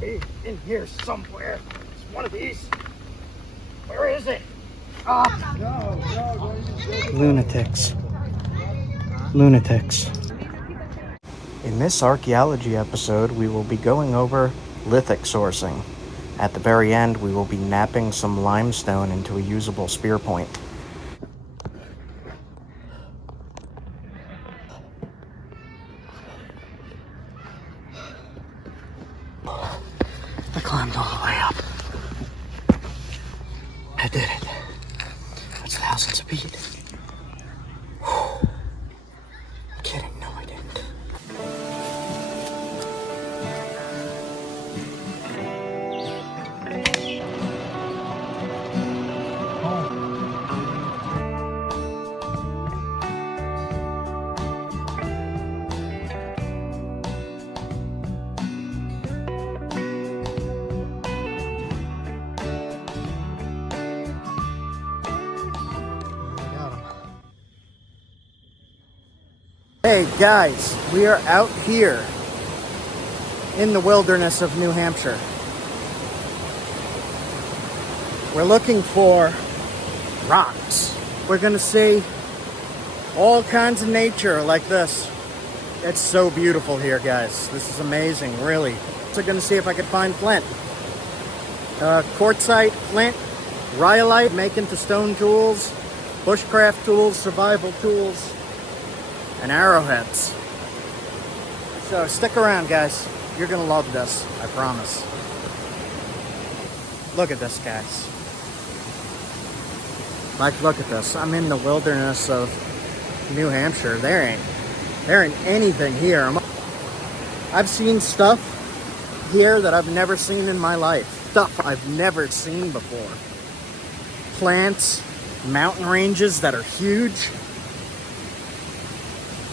be in here somewhere. It's one of these. Where is it? Ah! No. Lunatics. Lunatics. In this archaeology episode, we will be going over lithic sourcing. At the very end, we will be knapping some limestone into a usable spear point. I climbed all the way up. I did it. That's thousands of feet. I'm kidding, no I didn't. Hey guys, we are out here in the wilderness of New Hampshire. We're looking for rocks. We're gonna see all kinds of nature like this. It's so beautiful here, guys. This is amazing, really. So gonna see if I can find flint. Quartzite, flint, rhyolite, making to stone tools, bushcraft tools, survival tools, and arrowheads. So stick around, guys. You're gonna love this, I promise. Look at this, guys. Like, look at this. I'm in the wilderness of New Hampshire. There ain't anything here. I've seen stuff here that I've never seen in my life. Stuff I've never seen before. Plants, mountain ranges that are huge.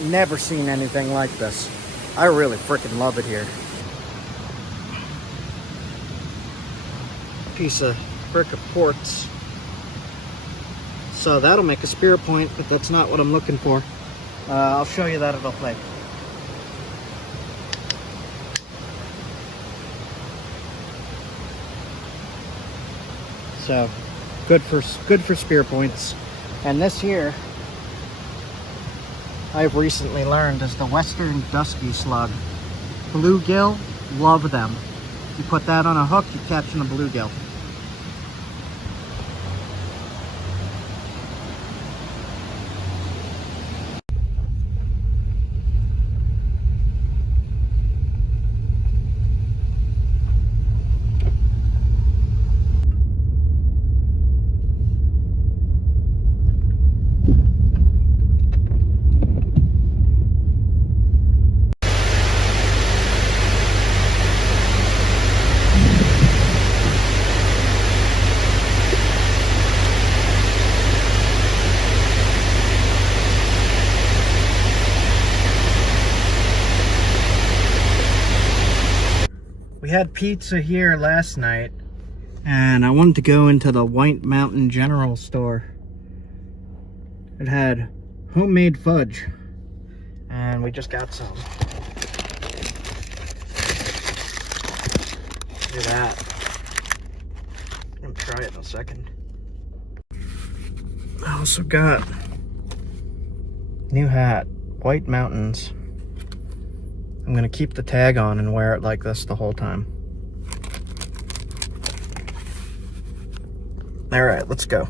Never seen anything like this. I really freaking love it here. Piece of brick of quartz. So that'll make a spear point, but that's not what I'm looking for. I'll show you that it'll play. So good for spear points. And this here, I've recently learned, is the western dusky slug. Bluegill, love them. You put that on a hook, you're catching a bluegill. We had pizza here last night, and I wanted to go into the White Mountain General Store. It had homemade fudge, and we just got some. Look at that. I'm gonna try it in a second. I also got new hat, White Mountains. I'm gonna keep the tag on and wear it like this the whole time. All right, let's go.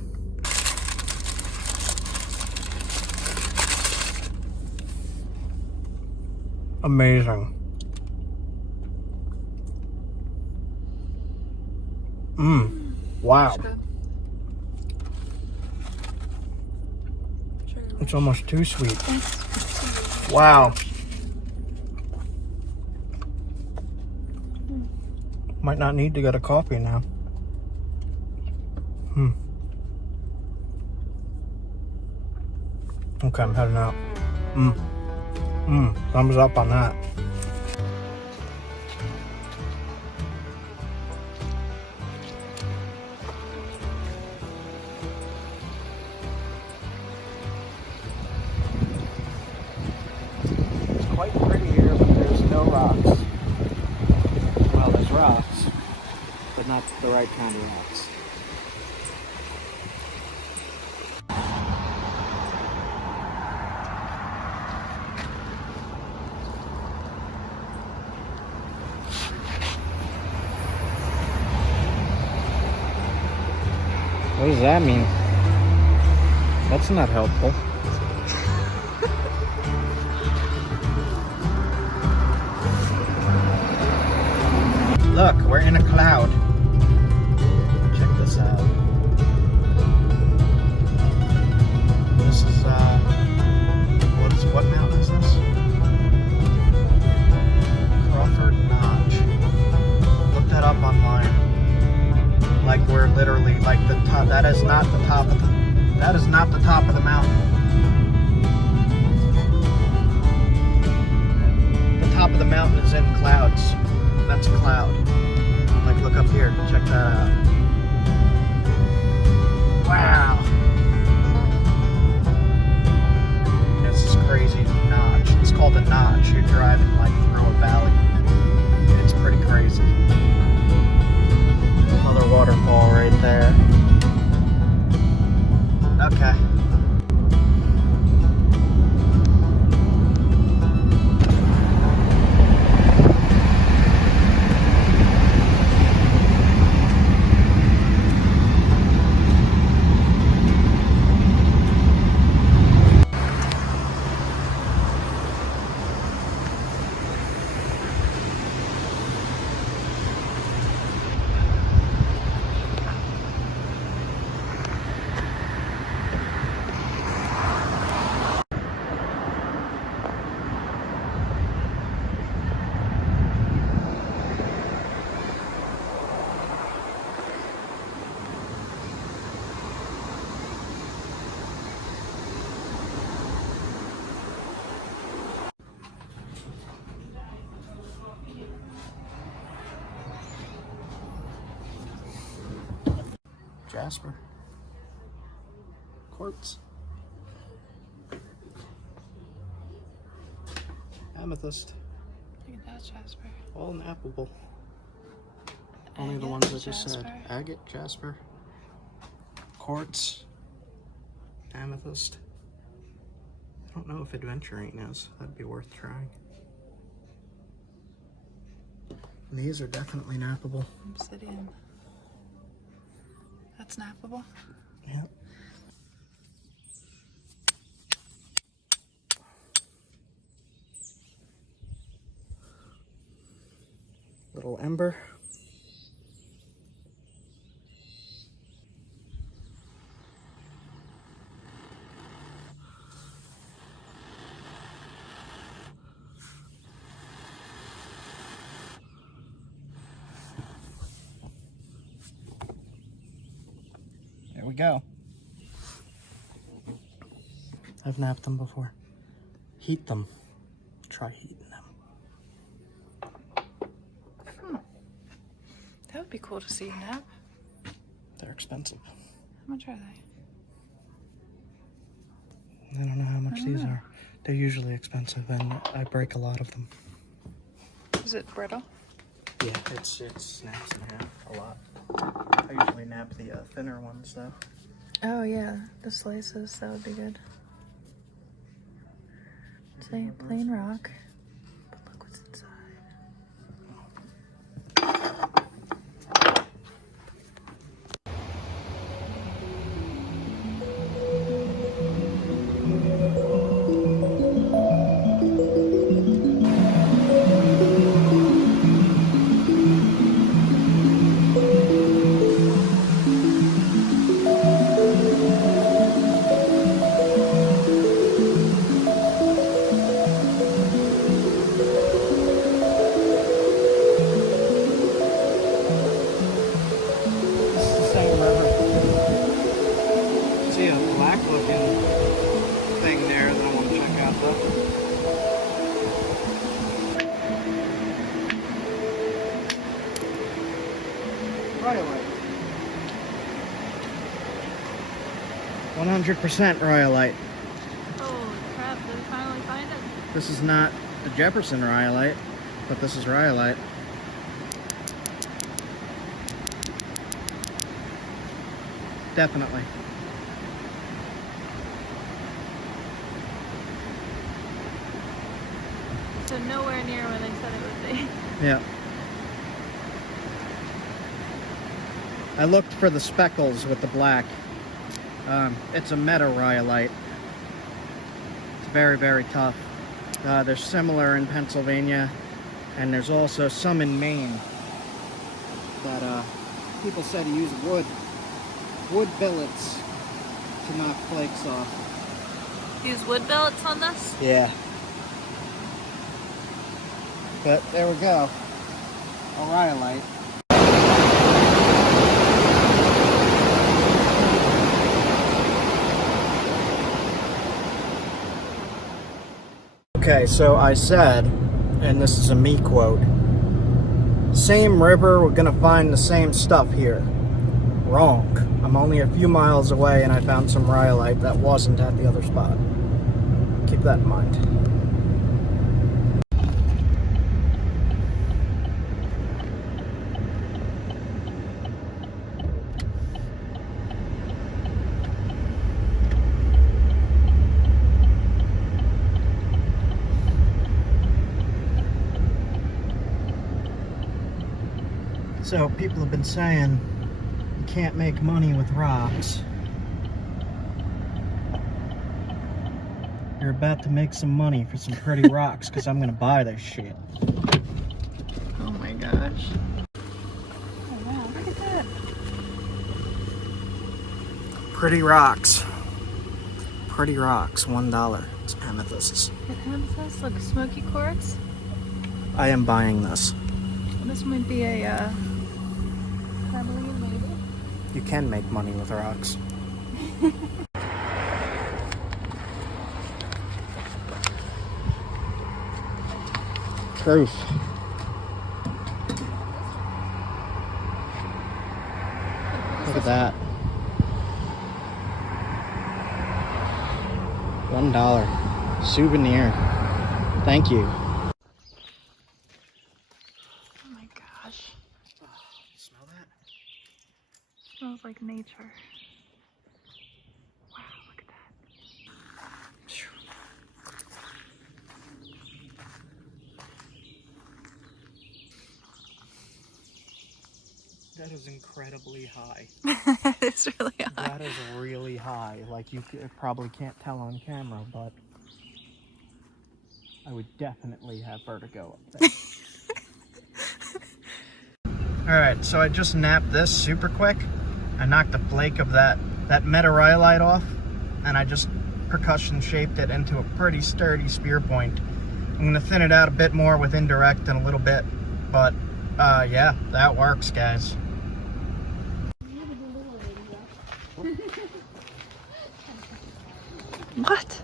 Amazing. Wow. It's almost too sweet. Wow. Might not need to get a coffee now. Okay, I'm heading out. Thumbs up on that. It's quite pretty here, but there's no rocks. Well, there's rocks. the right kind of rocks. What does that mean? That's not helpful. Look, we're in a cloud. Check this out. This is, what mountain is this? Crawford Notch. Look that up online. Like we're literally, like the top, that is not the top of the, that is not the top of the mountain. The top of the mountain is in clouds. That's a cloud. Like, look up here. Check that out. Wow. This is crazy notch. It's called a notch. You're driving like through a valley. It's pretty crazy. Another waterfall right there. Okay. Jasper. Quartz. Amethyst. Look at that, Jasper. All nappable. Only the ones I just said. Agate, jasper, quartz, amethyst. I don't know if adventuring is. That'd be worth trying. These are definitely nappable. Obsidian. That's nappable? Yep. Little ember. There we go. I've napped them before. Heat them. Try heating them. That would be cool to see you nap. They're expensive. How much are they? I don't know how much these are. They're usually expensive, and I break a lot of them. Is it brittle? Yeah, it snaps in half a lot. I usually nap the thinner ones, though. Oh yeah, the slices, that would be good. Say plain rock, but look what's inside. Rhyolite. 100% rhyolite. Oh crap, did we finally find it? This is not the Jefferson rhyolite, but this is rhyolite. definitely. So nowhere near where they said it would be. Yeah. I looked for the speckles with the black. It's a metarhyolite. It's very, very tough. They're similar in Pennsylvania, and there's also some in Maine that people said to use wood billets to knock flakes off. Use wood billets on this? Yeah. But there we go. A rhyolite. Okay, so I said, and this is a me quote, same river, we're gonna find the same stuff here. Wrong. I'm only a few miles away and I found some rhyolite that wasn't at the other spot. Keep that in mind. So people have been saying you can't make money with rocks. You're about to make some money for some pretty rocks because I'm gonna buy this shit. Oh my gosh. Oh wow, look at that. Pretty rocks. Pretty rocks, $1. It's amethysts. It has this, look, smoky quartz. I am buying this. This might be a Carmeline, maybe. You can make money with rocks. Proof. Look at that. $1 souvenir. Thank you. Oh my gosh. Oh, smell that? Smells like nature. Wow, look at that. That is incredibly high. It's really high. That is really high. Like you probably can't tell on camera, but I would definitely have vertigo up there. Alright, so I just napped this super quick. I knocked the flake of that metarhyolite off, and I just percussion shaped it into a pretty sturdy spear point. I'm gonna thin it out a bit more with indirect in a little bit, but yeah, that works, guys. What?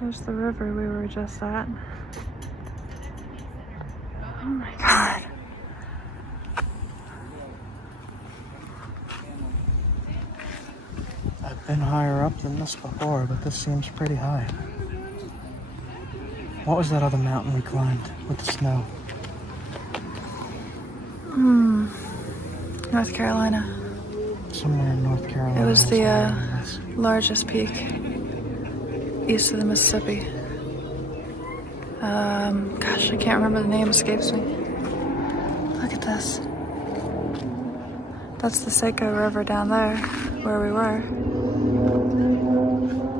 There's the river we were just at. Oh my god. I've been higher up than this before, but this seems pretty high. What was that other mountain we climbed with the snow? North Carolina. Somewhere in North Carolina. It was the largest peak east of the Mississippi. Gosh, I can't remember the name, escapes me. Look at this. That's the Saco River down there, where we were.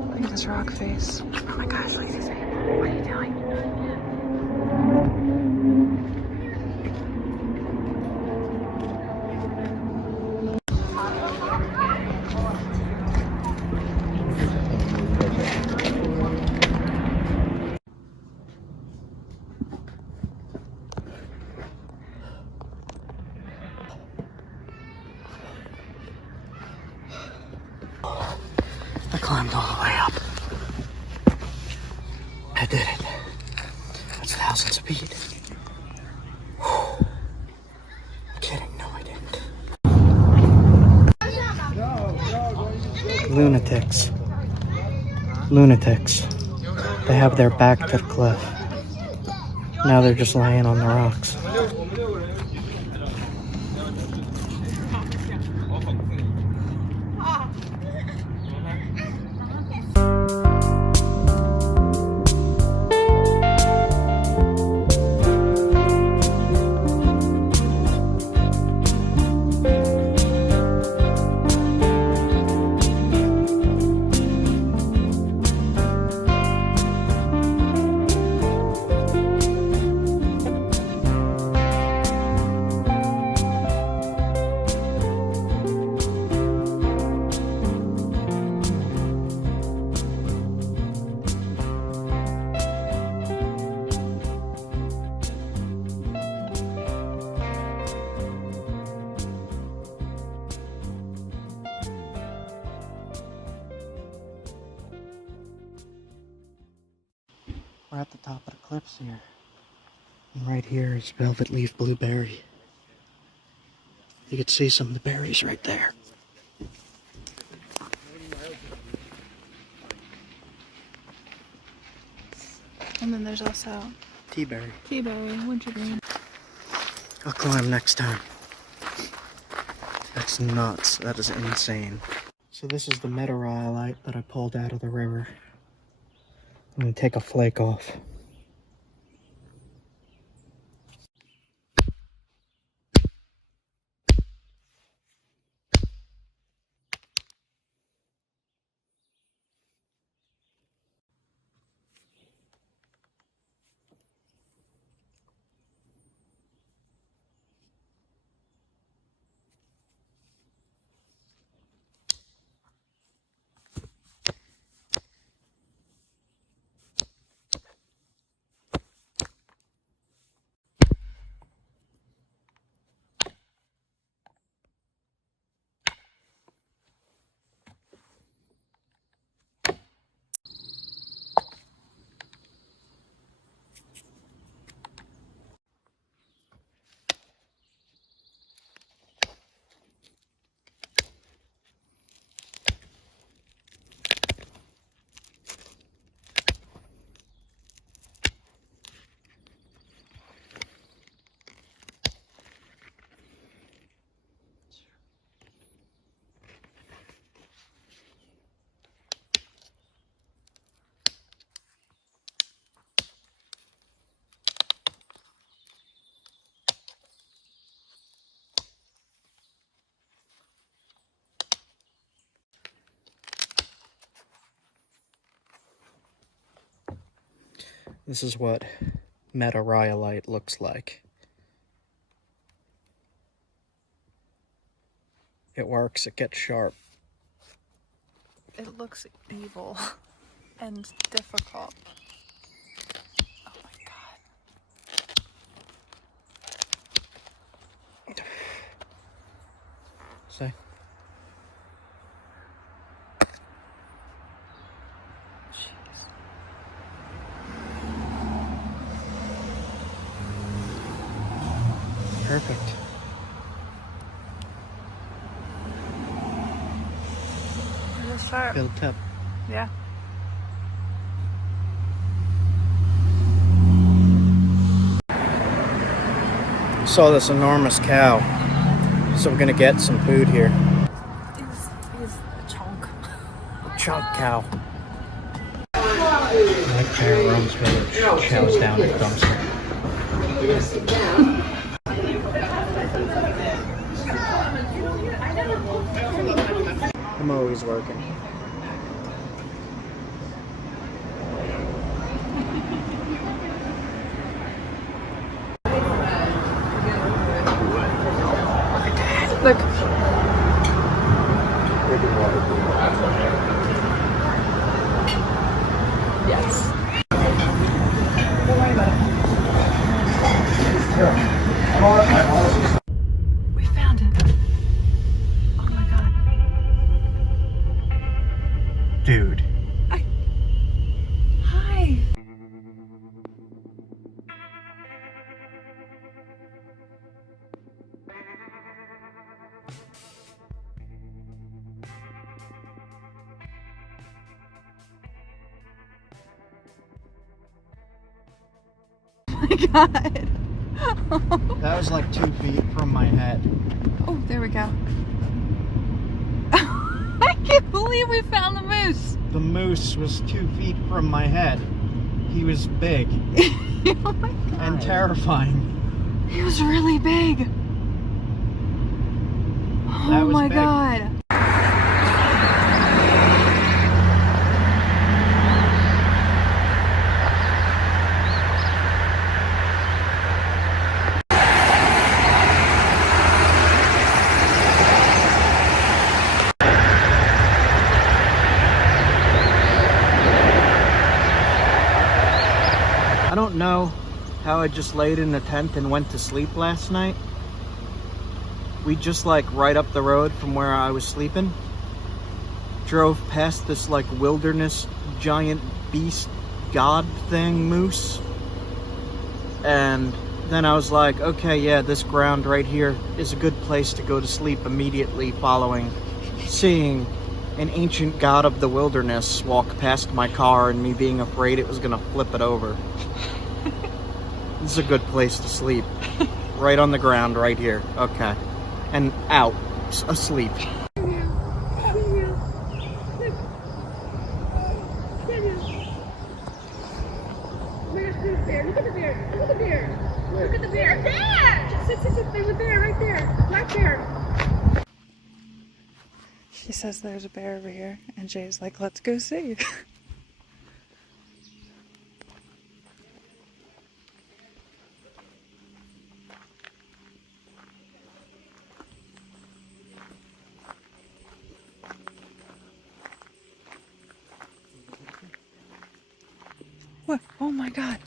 Look at this rock face. Oh my gosh, look at these people. What are you doing? I climbed all the way up. I did it. That's thousands of feet. Whew. I'm kidding, no I didn't. Lunatics. Lunatics. They have their back to the cliff. Now they're just laying on the rocks. We're at the top of the cliffs here. And right here is velvet leaf blueberry. You can see some of the berries right there. And then there's also Teaberry. teaberry, wintergreen. I'll climb next time. That's nuts. That is insane. So this is the meteorite that I pulled out of the river. I'm gonna take a flake off. This is what meteorite looks like. It works, it gets sharp. It looks evil and difficult. Oh my god. See? Jeez. Perfect. It is sharp. Feel the tip. Yeah. Saw this enormous cow. So we're gonna get some food here. He's a chunk. Chunk cow. Like Bear roams village, chows down at dumpster. I'm always working. Look. Yes. Don't worry about it. We found it. Oh my god. Dude. Hi. god. That was like 2 feet from my head. Oh, there we go. I can't believe we found the moose. The moose was 2 feet from my head. He was big. Oh my god. And terrifying. He was really big. That Oh was my big. god. I don't know how I just laid in a tent and went to sleep last night. We just like right up the road from where I was sleeping. Drove past this like wilderness giant beast god thing moose. And then I was like, okay, yeah, this ground right here is a good place to go to sleep immediately following seeing an ancient god of the wilderness walk past my car and me being afraid it was gonna flip it over. This is a good place to sleep. Right on the ground right here. Okay. And out. Asleep. Look at the bear. Look at the bear. Look at the bear. Look at the bear. There! Sit. There's a bear right there. Black bear. She says there's a bear over here, and Jay's like, let's go see. What? Oh my god.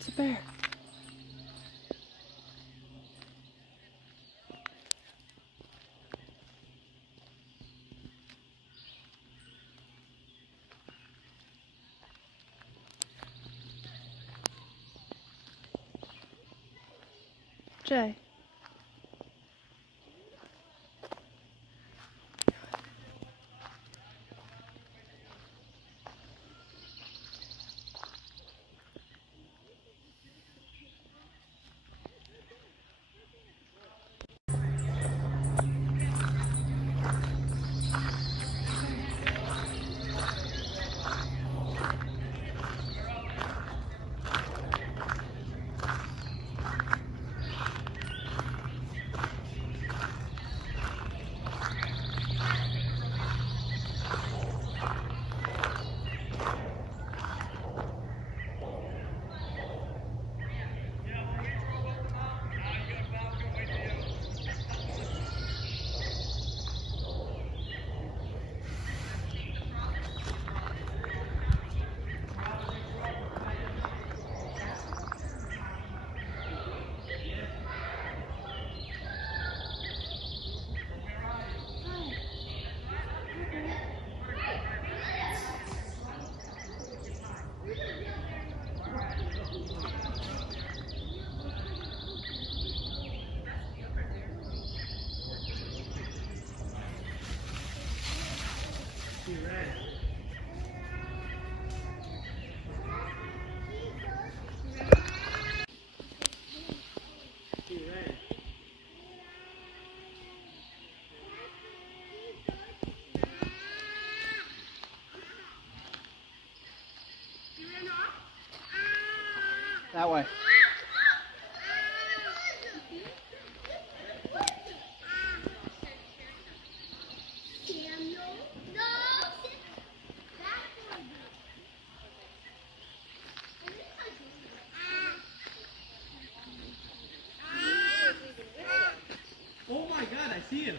It's a bear. Jay. That way. Oh my god, I see him.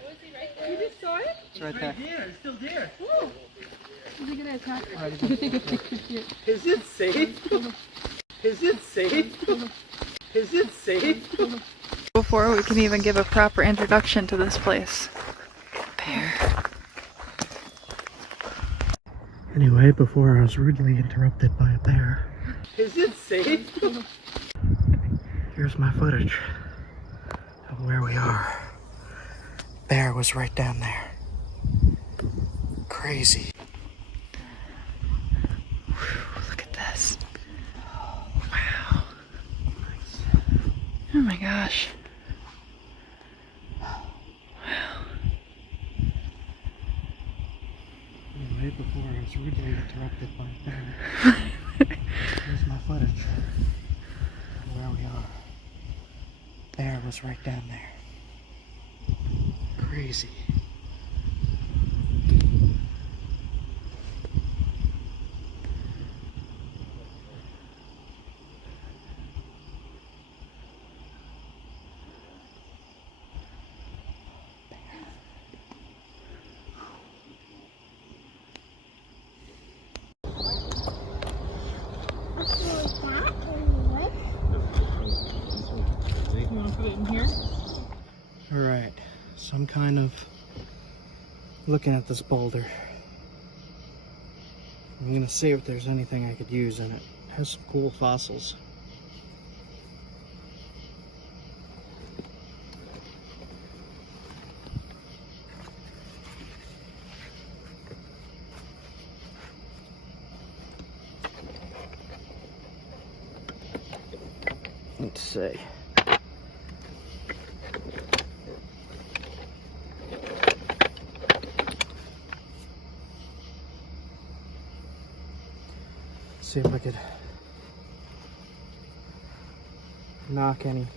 You just saw it? It's right there. There, it's still there. Ooh. Is he gonna attack us? Is it safe? Is it safe? Is it safe? Before we can even give a proper introduction to this place. Bear. Anyway, before I was rudely interrupted by a bear, Is it safe? here's my footage of where we are. Bear was right down there. Crazy. Look at this. Wow. Oh my gosh. Right before I was rudely interrupted by a bear. Here's my footage of where we are. Bear was right down there. Crazy. You want to put it in here? Alright, so I'm kind of looking at this boulder. I'm gonna see if there's anything I could use in it. It has some cool fossils. Let's see. See if I could knock any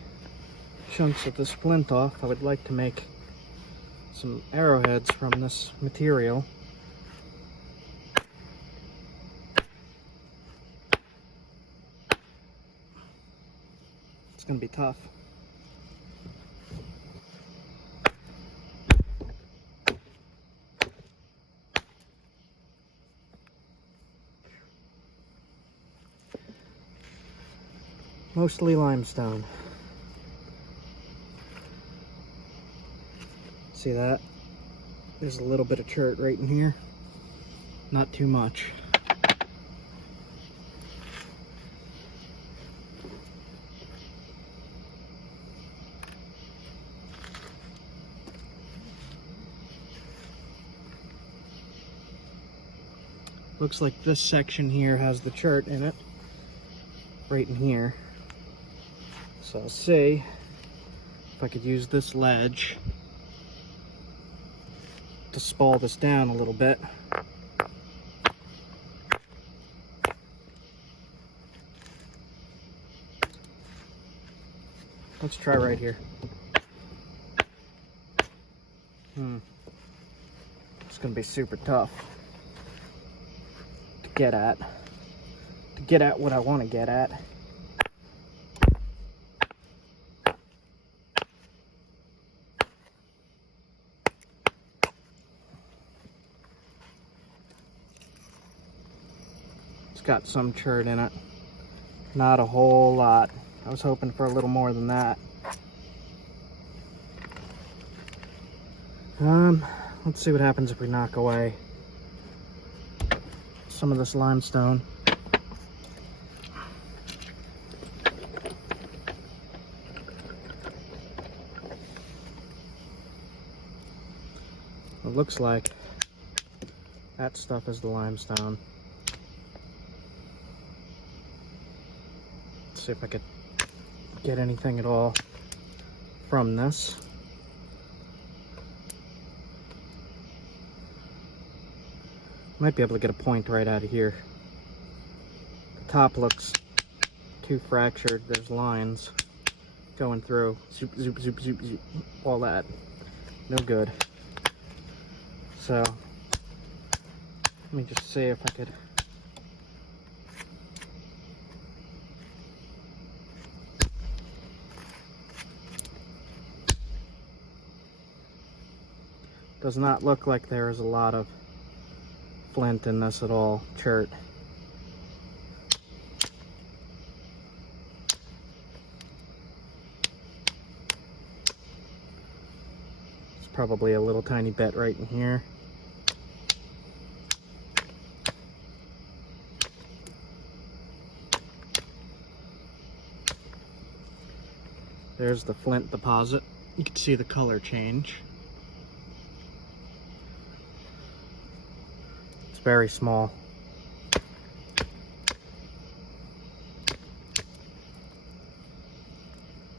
chunks of this flint off. I would like to make some arrowheads from this material. It's gonna be tough. Mostly limestone. See that? There's a little bit of chert right in here. Not too much. Looks like this section here has the chert in it. Right in here. So I'll see if I could use this ledge to spall this down a little bit. Let's try right here. It's gonna be super tough to get at what I want to get at. It's got some chert in it. Not a whole lot. I was hoping for a little more than that. Let's see what happens if we knock away some of this limestone. It looks like that stuff is the limestone. Let's see if I could get anything at all from this. Might be able to get a point right out of here. The top looks too fractured. There's lines going through. Zoop, zoop, zoop, zoop, zoop. All that. No good. So, let me just see if I could does not look like there is a lot of flint in this at all. Chert. It's probably a little tiny bit right in here. There's the flint deposit. You can see the color change. It's very small.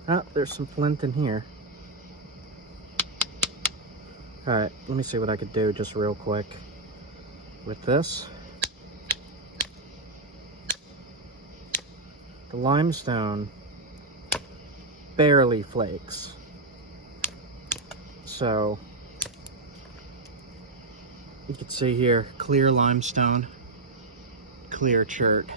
Ah, there's some flint in here. Alright, let me see what I could do just real quick with this. The limestone barely flakes. So, you can see here, clear limestone, clear chert.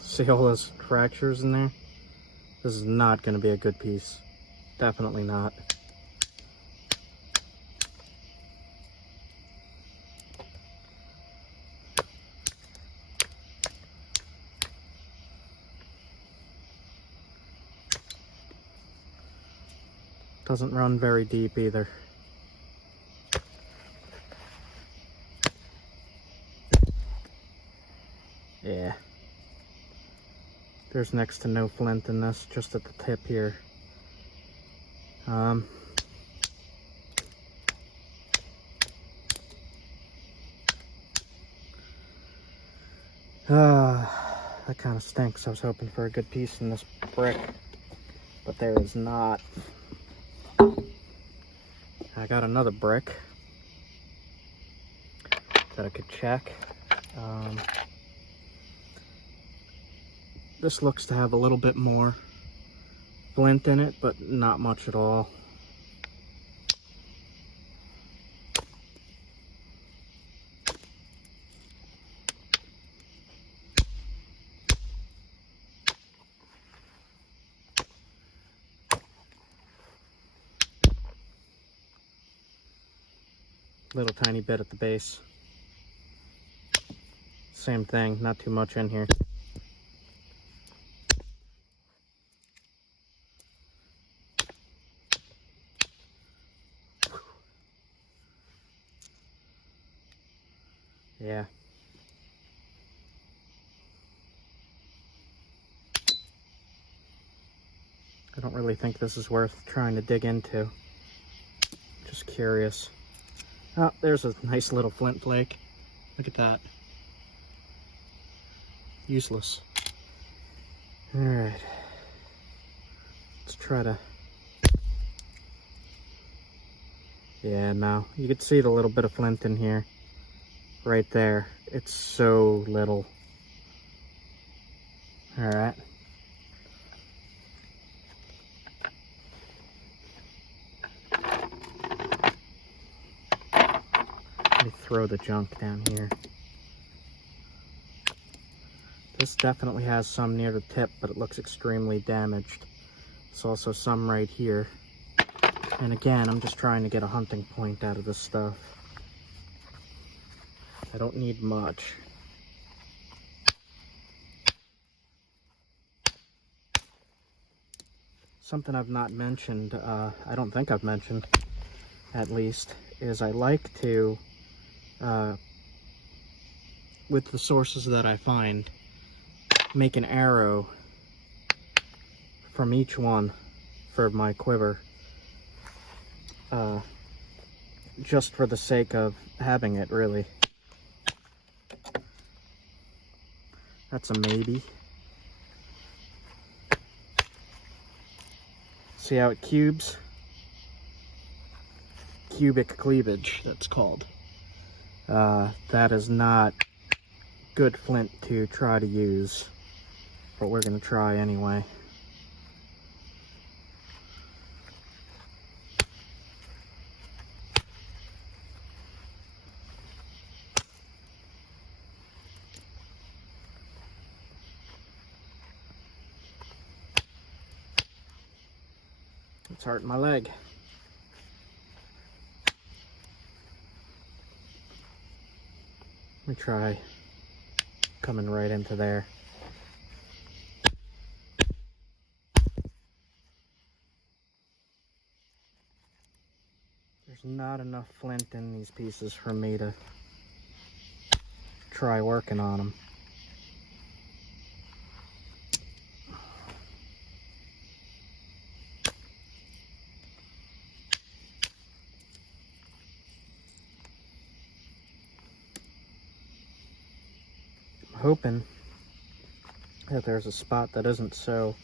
See all those fractures in there? This is not going to be a good piece. Definitely not. Doesn't run very deep either. Yeah. There's next to no flint in this, just at the tip here. That kind of stinks. I was hoping for a good piece in this brick, but there is not. I got another brick that I could check. This looks to have a little bit more flint in it, but not much at all. Little tiny bit at the base. Same thing, not too much in here. Yeah. I don't really think this is worth trying to dig into. Just curious. Oh, there's a nice little flint flake. Look at that. Useless. Alright. Let's try to... Yeah, no. You can see the little bit of flint in here. Right there. It's so little. Alright. Let me throw the junk down here. This definitely has some near the tip, but it looks extremely damaged. There's also some right here. And again, I'm just trying to get a hunting point out of this stuff. I don't need much. Something I've not mentioned, I don't think I've mentioned, at least, is I like to, with the sources that I find, make an arrow from each one for my quiver, just for the sake of having it, really. That's a maybe. See how it cubes? Cubic cleavage, that's called. That is not good flint to try to use, but we're gonna try anyway. It's hurting my leg. Let me try coming right into there. There's not enough flint in these pieces for me to try working on them. I'm hoping that there's a spot that isn't so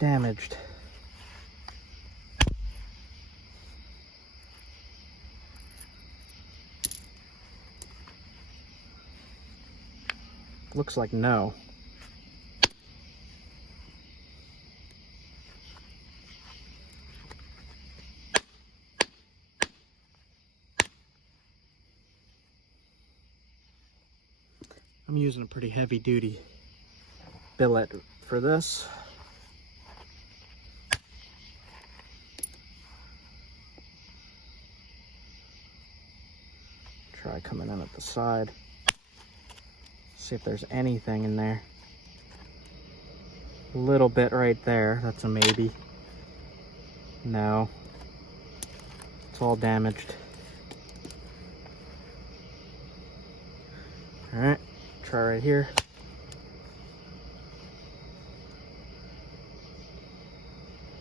damaged. Looks like no. I'm using a pretty heavy duty billet for this. Try coming in at the side. See if there's anything in there. A little bit right there. That's a maybe. No. It's all damaged. Alright. Try right here.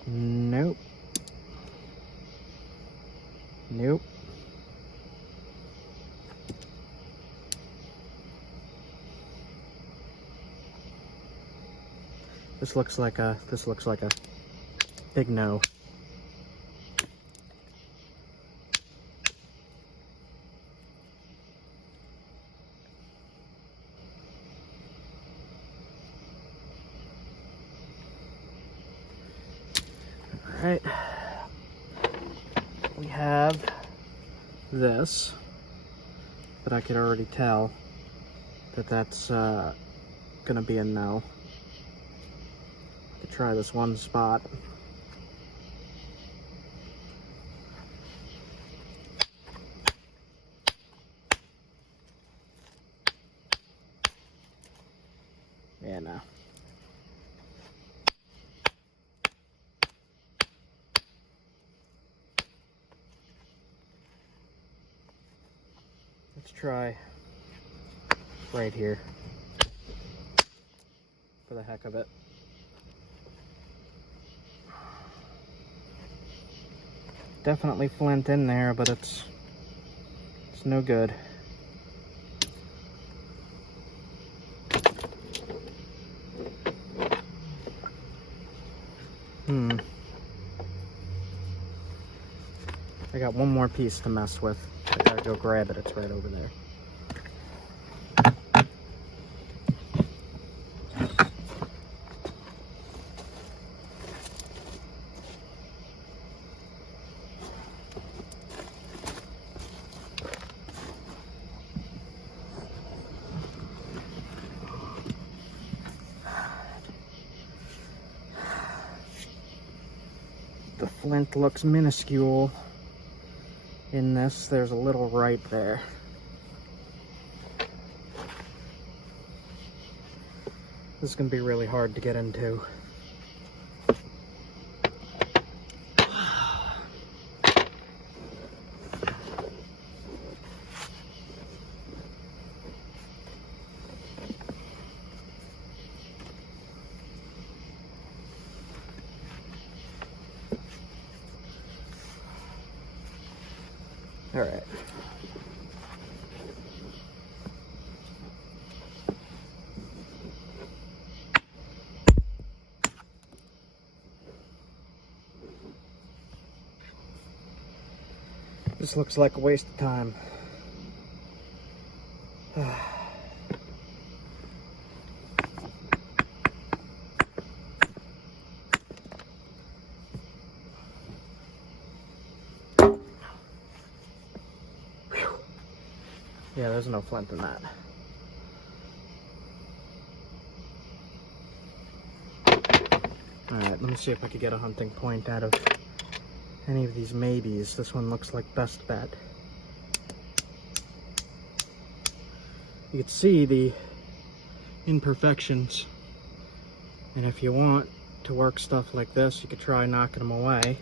Nope. Nope. This looks like a big no. All right. We have this, but I could already tell that that's gonna be a no. Try this one spot. Yeah, no. Let's try right here for the heck of it. Definitely flint in there, but it's no good. I got one more piece to mess with. I gotta go grab it. It's right over there. The flint looks minuscule in this. There's a little right there. This is going to be really hard to get into. All right. This looks like a waste of time. Yeah, there's no flint in that. Alright, let me see if I can get a hunting point out of any of these maybes. This one looks like best bet. You can see the imperfections. And if you want to work stuff like this, you could try knocking them away.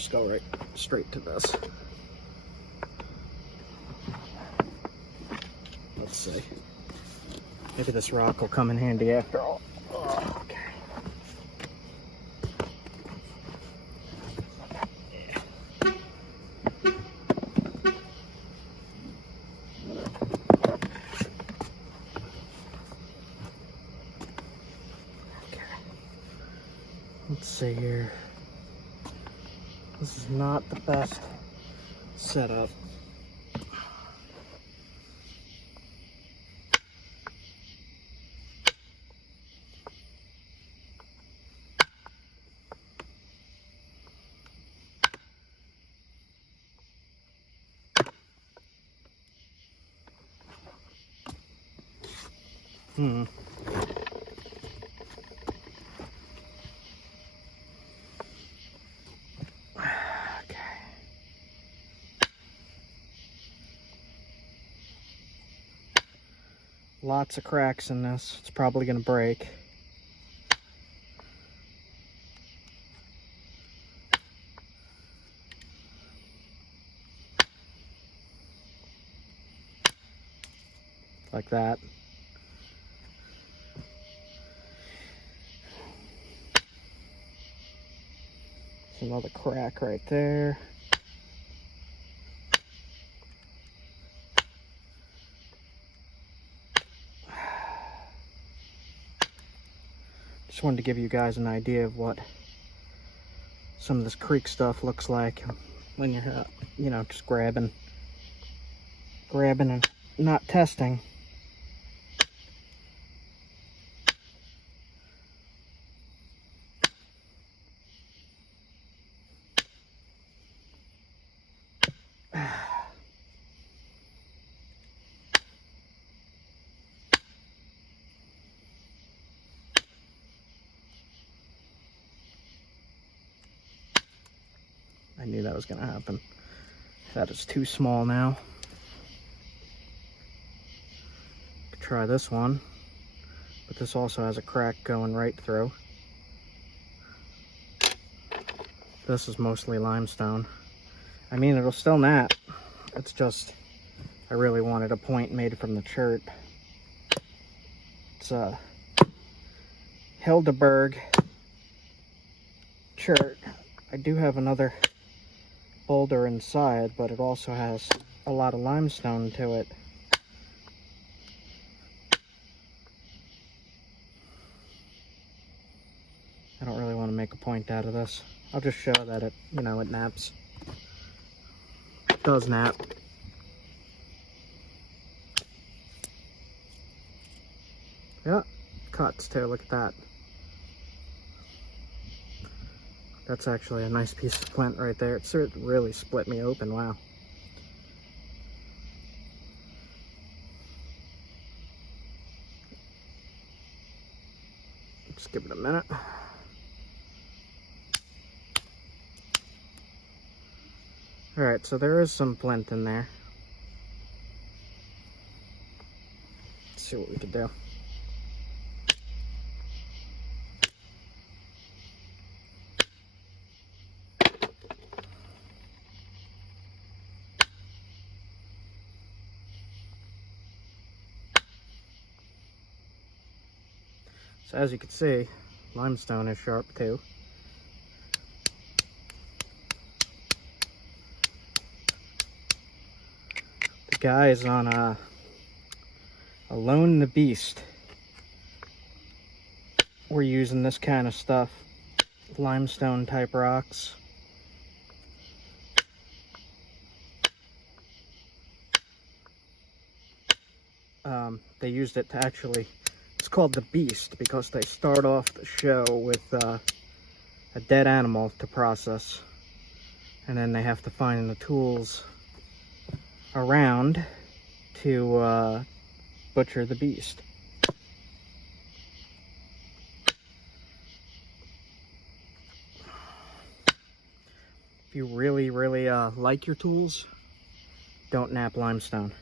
just go right straight to this. Let's see. Maybe this rock will come in handy after all. Oh, okay. Let's see here. This is not the best setup. Lots of cracks in this. It's probably going to break. Like that. There's another crack right there. Just wanted to give you guys an idea of what some of this creek stuff looks like when you're, you know, just grabbing and not testing. I knew that was going to happen. That is too small now. Could try this one, but this also has a crack going right through. This is mostly limestone. I mean, it'll still nap. It's just, I really wanted a point made from the chert. It's a Hildeberg chert. I do have another boulder inside, but it also has a lot of limestone to it. I don't really want to make a point out of this. I'll just show that it, you know, it naps. It does nap. Yeah, cuts too, look at that. That's actually a nice piece of flint right there. It really split me open, wow. Just give it a minute. Alright, so there is some flint in there. Let's see what we can do. So as you can see, limestone is sharp too. The guys on Alone the Beast were using this kind of stuff, limestone type rocks. They used it to actually, it's called the Beast because they start off the show with a dead animal to process, and then they have to find the tools around to butcher the beast. If you really, really like your tools, don't nap limestone.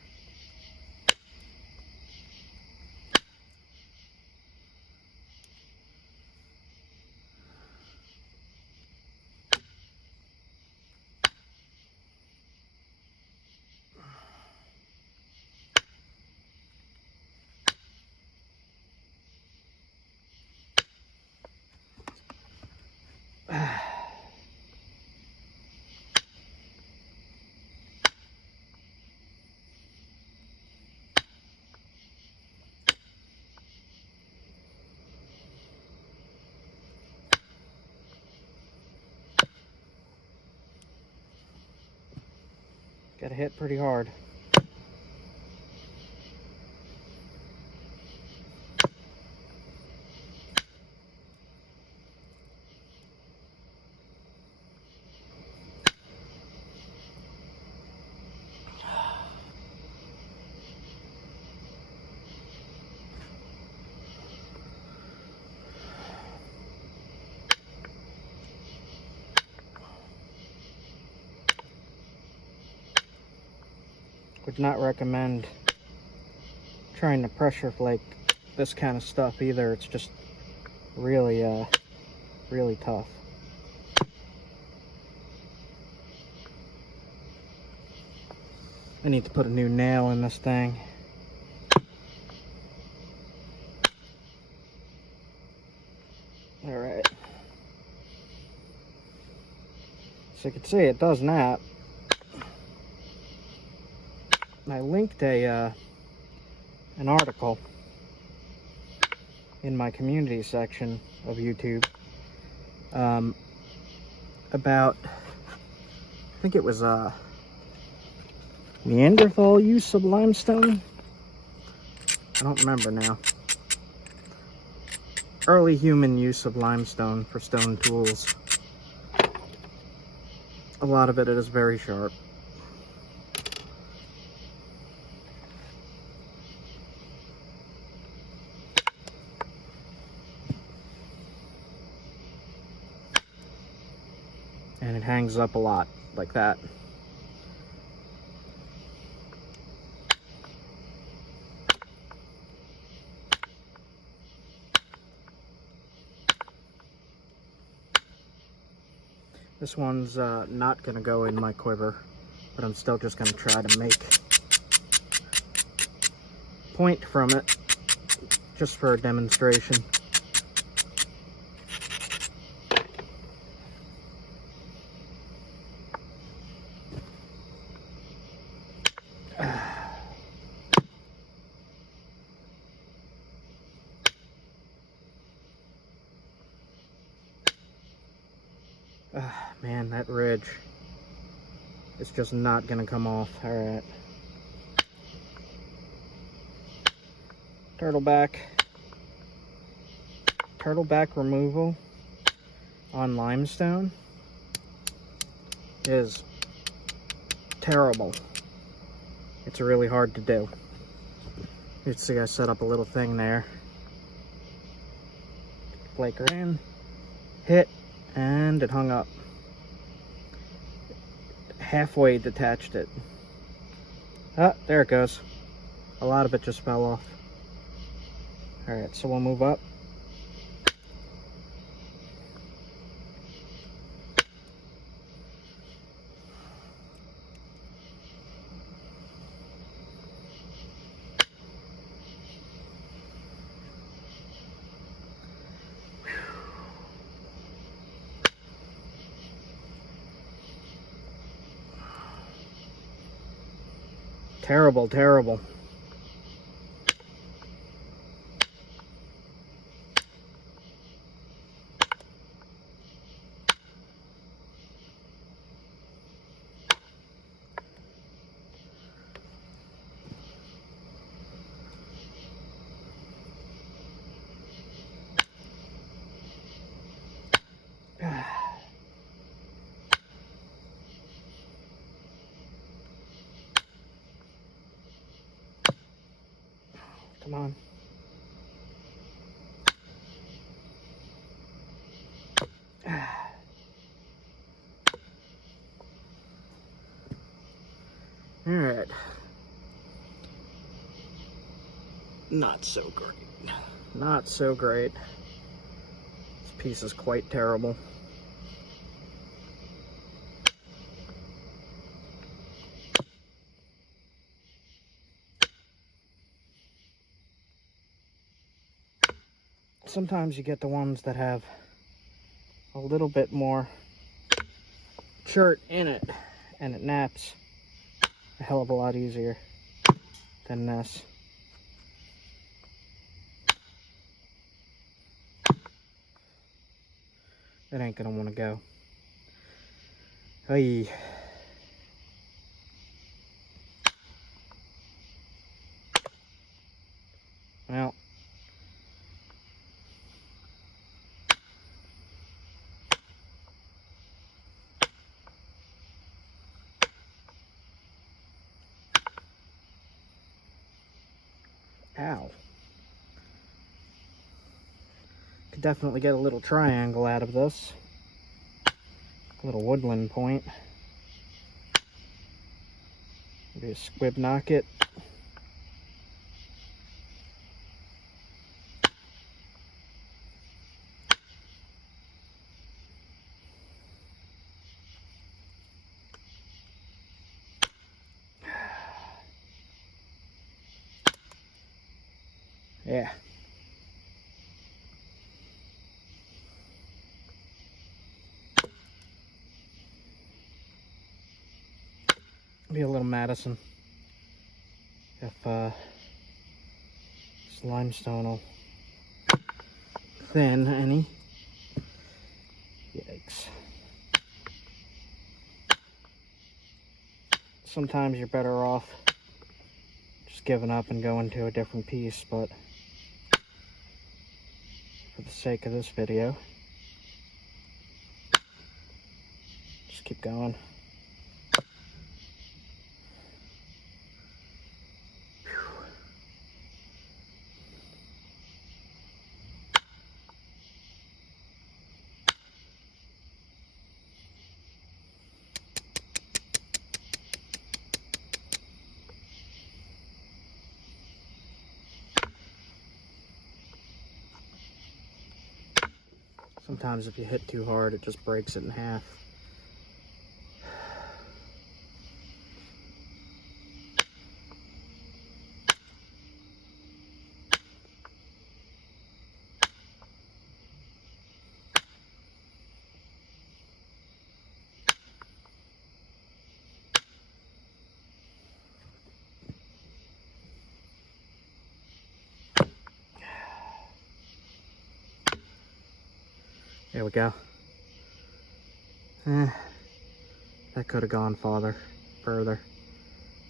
Got hit pretty hard. Would not recommend trying to pressure flake this kind of stuff either. It's just really, really tough. I need to put a new nail in this thing. Alright. So you can see it does nap. I linked an article in my community section of YouTube about, I think it was Neanderthal use of limestone. I don't remember now. Early human use of limestone for stone tools. A lot of it is very sharp. And it hangs up a lot, like that. This one's not gonna go in my quiver, but I'm still just gonna try to make point from it, just for a demonstration. Man, that ridge is just not gonna come off. Alright. Turtleback removal on limestone is terrible. It's really hard to do. You can see I set up a little thing there. Flake her in, hit, and it hung up. Halfway detached it. Ah, there it goes. A lot of it just fell off. Alright, so we'll move up. Terrible, terrible. Come on. All right. Not so great. Not so great. This piece is quite terrible. Sometimes you get the ones that have a little bit more chert in it, and it naps a hell of a lot easier than this. It ain't gonna want to go. Hey. Ow. Could definitely get a little triangle out of this. A little woodland point. Maybe a squib knock it. Yeah. Be a little Madison. If this limestone will thin any. Yikes. Sometimes you're better off just giving up and going to a different piece, but for the sake of this video, just keep going. Sometimes if you hit too hard, it just breaks it in half. There we go. That could have gone further.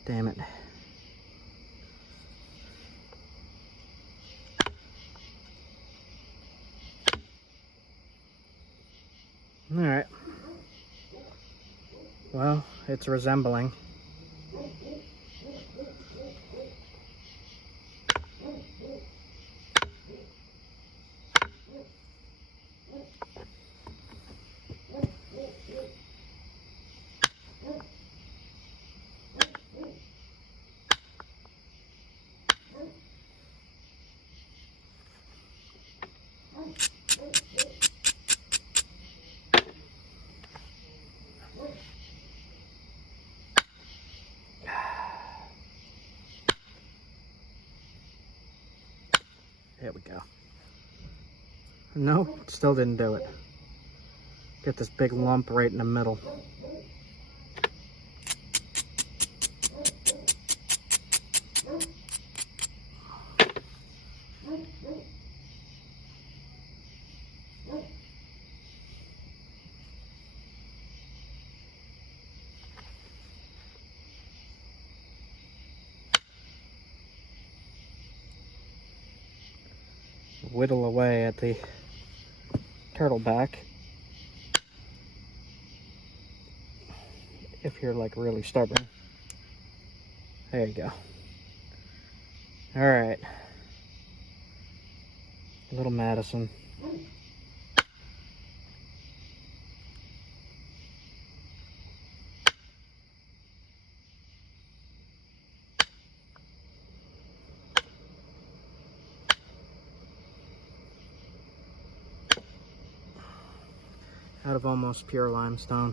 Damn it. Alright. Well, it's resembling. There we go. Nope, still didn't do it. Get this big lump right in the middle. Whittle away at the turtle back. If you're like really stubborn. There you go. Alright. Little Madison. Out of almost pure limestone.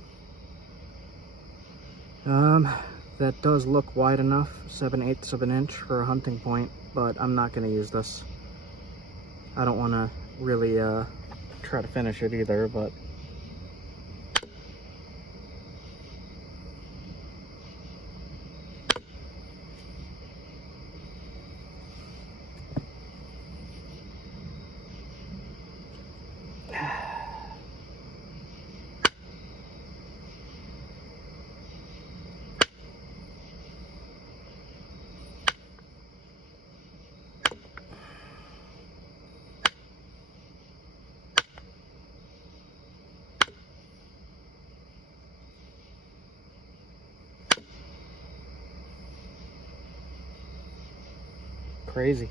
That does look wide enough, 7/8 of an inch for a hunting point, but I'm not going to use this. I don't want to really try to finish it either, but crazy.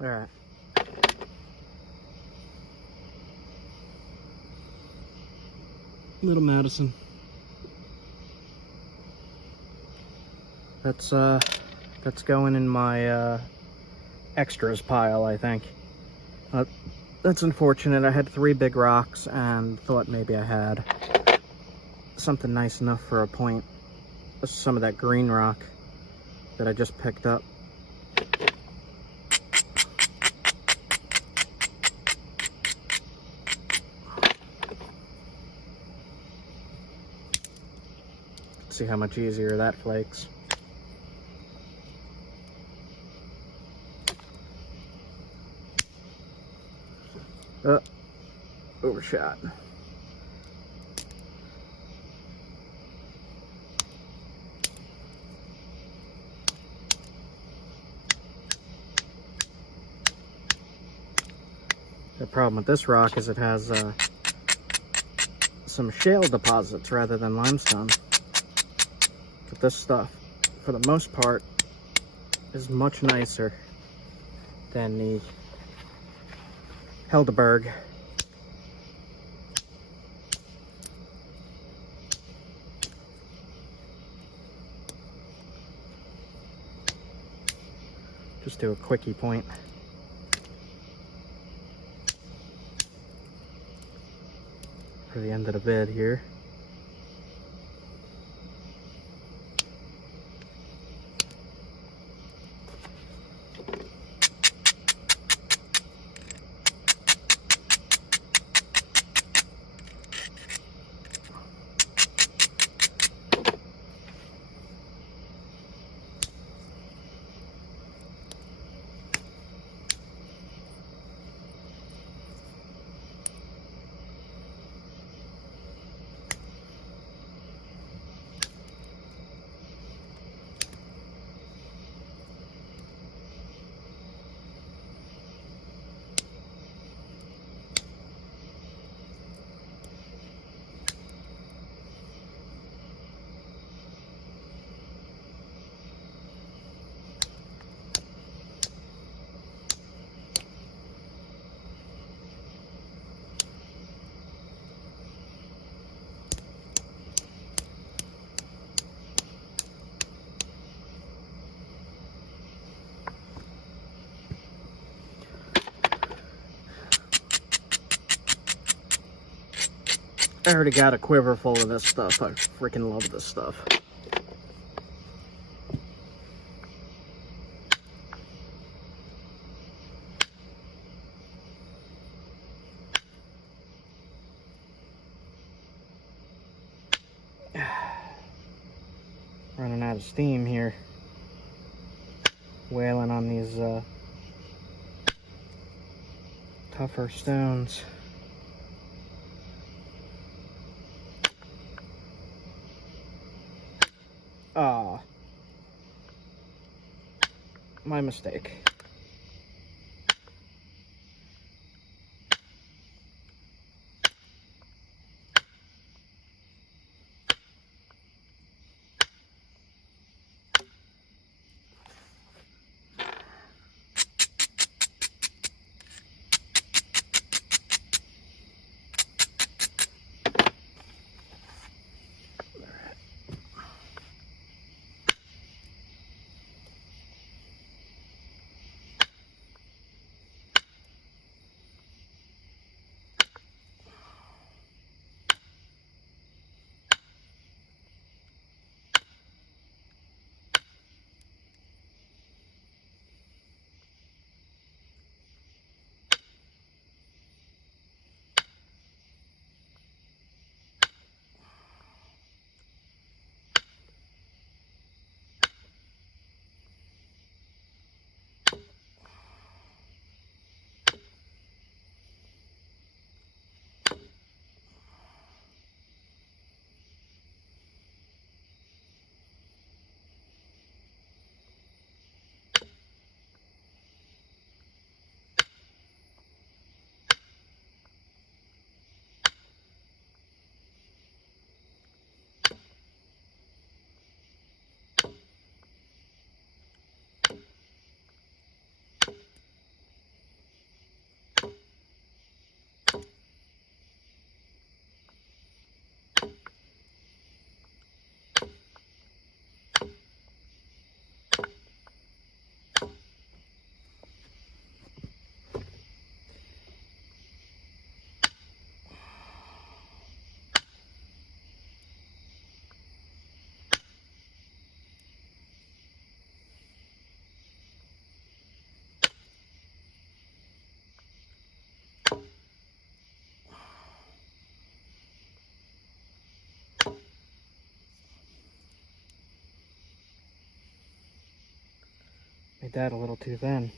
Alright. Little Madison. That's going in my extras pile, I think. That's unfortunate. I had 3 big rocks and thought maybe I had something nice enough for a point. Some of that green rock that I just picked up. See how much easier that flakes. Overshot. The problem with this rock is it has some shale deposits rather than limestone. But this stuff, for the most part, is much nicer than the Helderberg. Just do a quickie point. For the end of the vid here. I already got a quiver full of this stuff. I freaking love this stuff. Running out of steam here. Wailing on these tougher stones. Ah, my mistake. Made that a little too thin.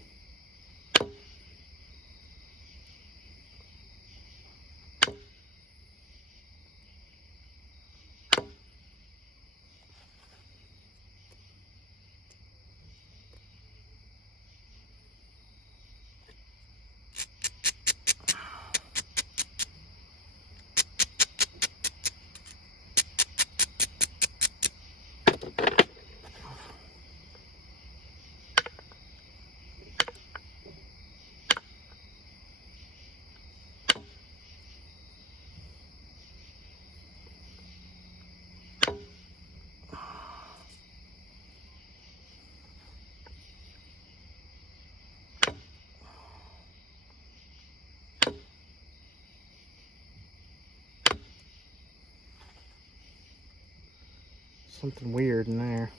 Something weird in there.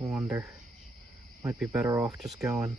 I wonder. Might be better off just going.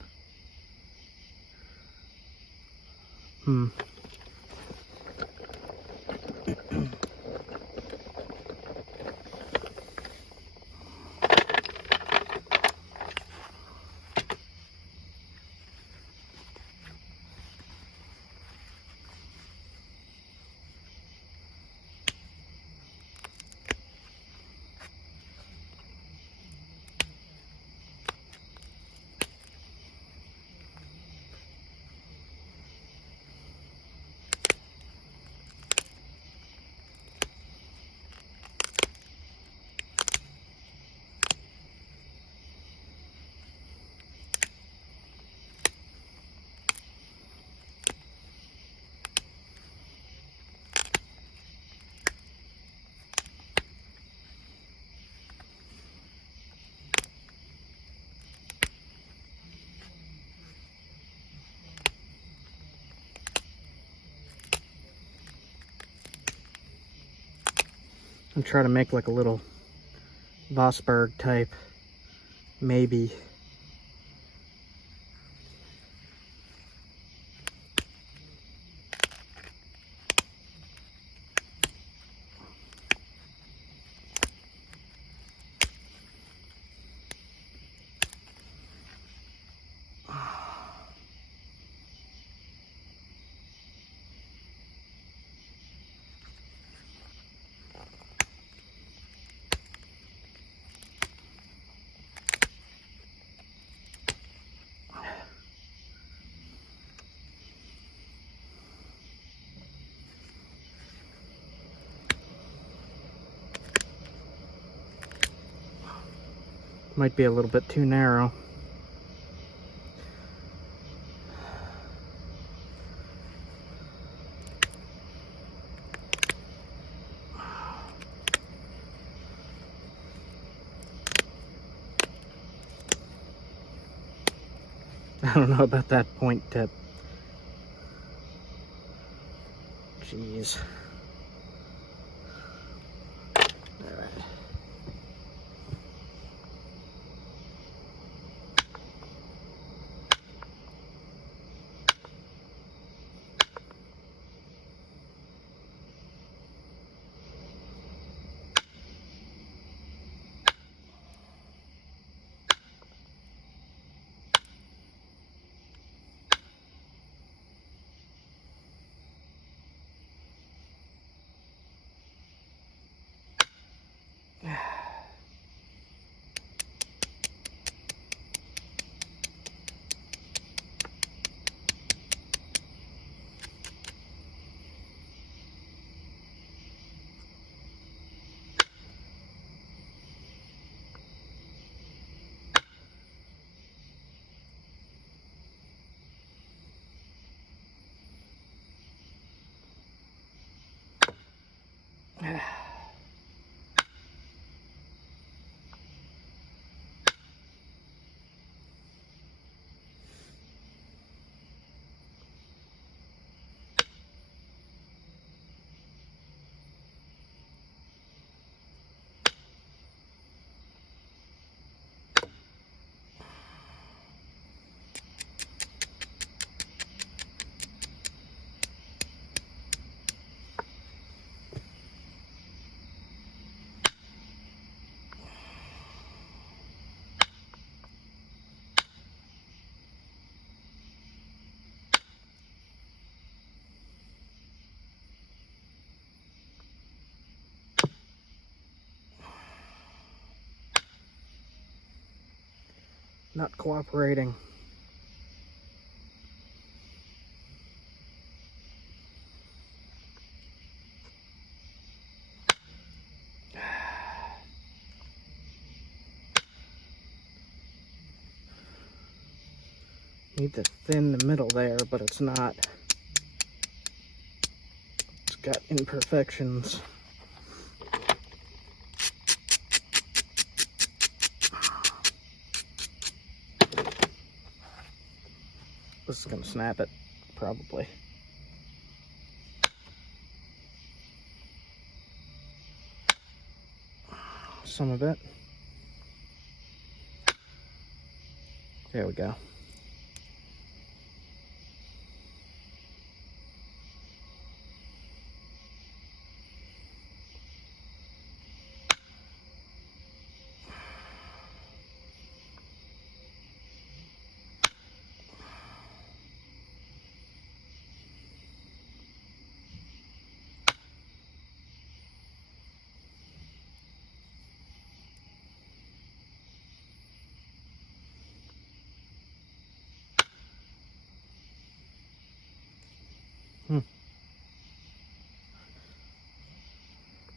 I'm trying to make like a little Vosberg type, maybe. Might be a little bit too narrow. I don't know about that point tip. Jeez. Alright. not cooperating. Need to thin the middle there, but it's not. It's got imperfections. This is gonna snap it, probably. Some of it. There we go.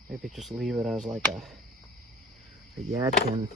Maybe just leave it as like a yadkin.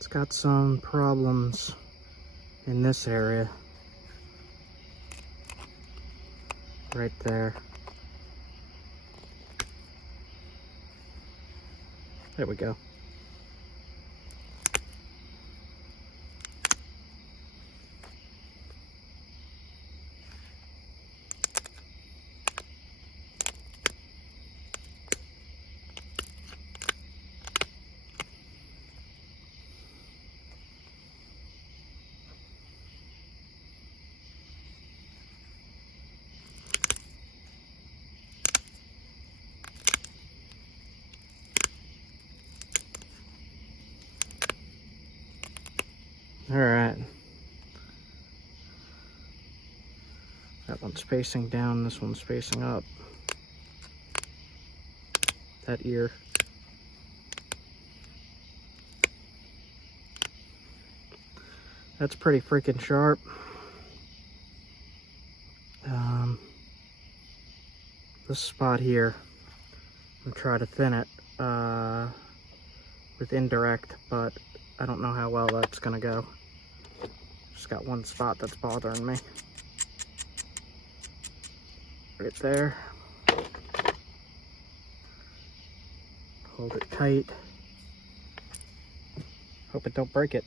It's got some problems in this area. Right there. There we go. All right. That one's facing down, this one's facing up. That ear. That's pretty freaking sharp. This spot here, and try to thin it with indirect, but I don't know how well that's gonna go. Just got one spot that's bothering me. Right there. Hold it tight. Hope it don't break it.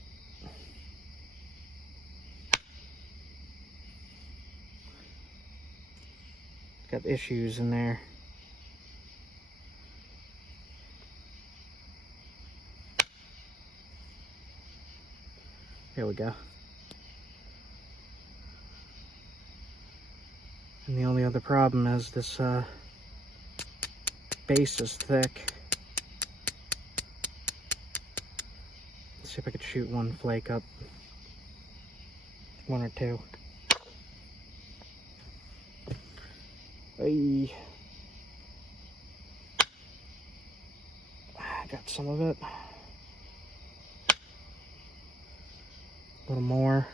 Got issues in there. There we go. And the only other problem is this base is thick. Let's see if I could shoot one flake up. One or two. Hey. Got some of it. A little more.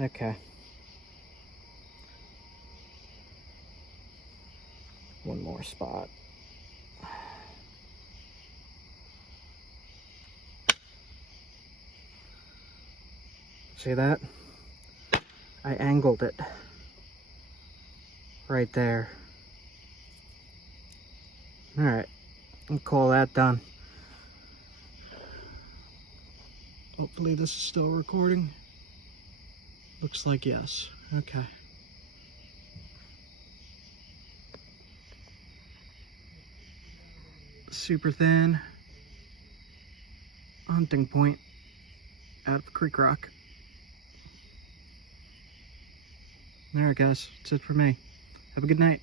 Okay. One more spot. See that? I angled it right there. All right, I'll call that done. Hopefully this is still recording. Looks like yes. Okay. Super thin hunting point out of Creek Rock. There, guys. That's it for me. Have a good night.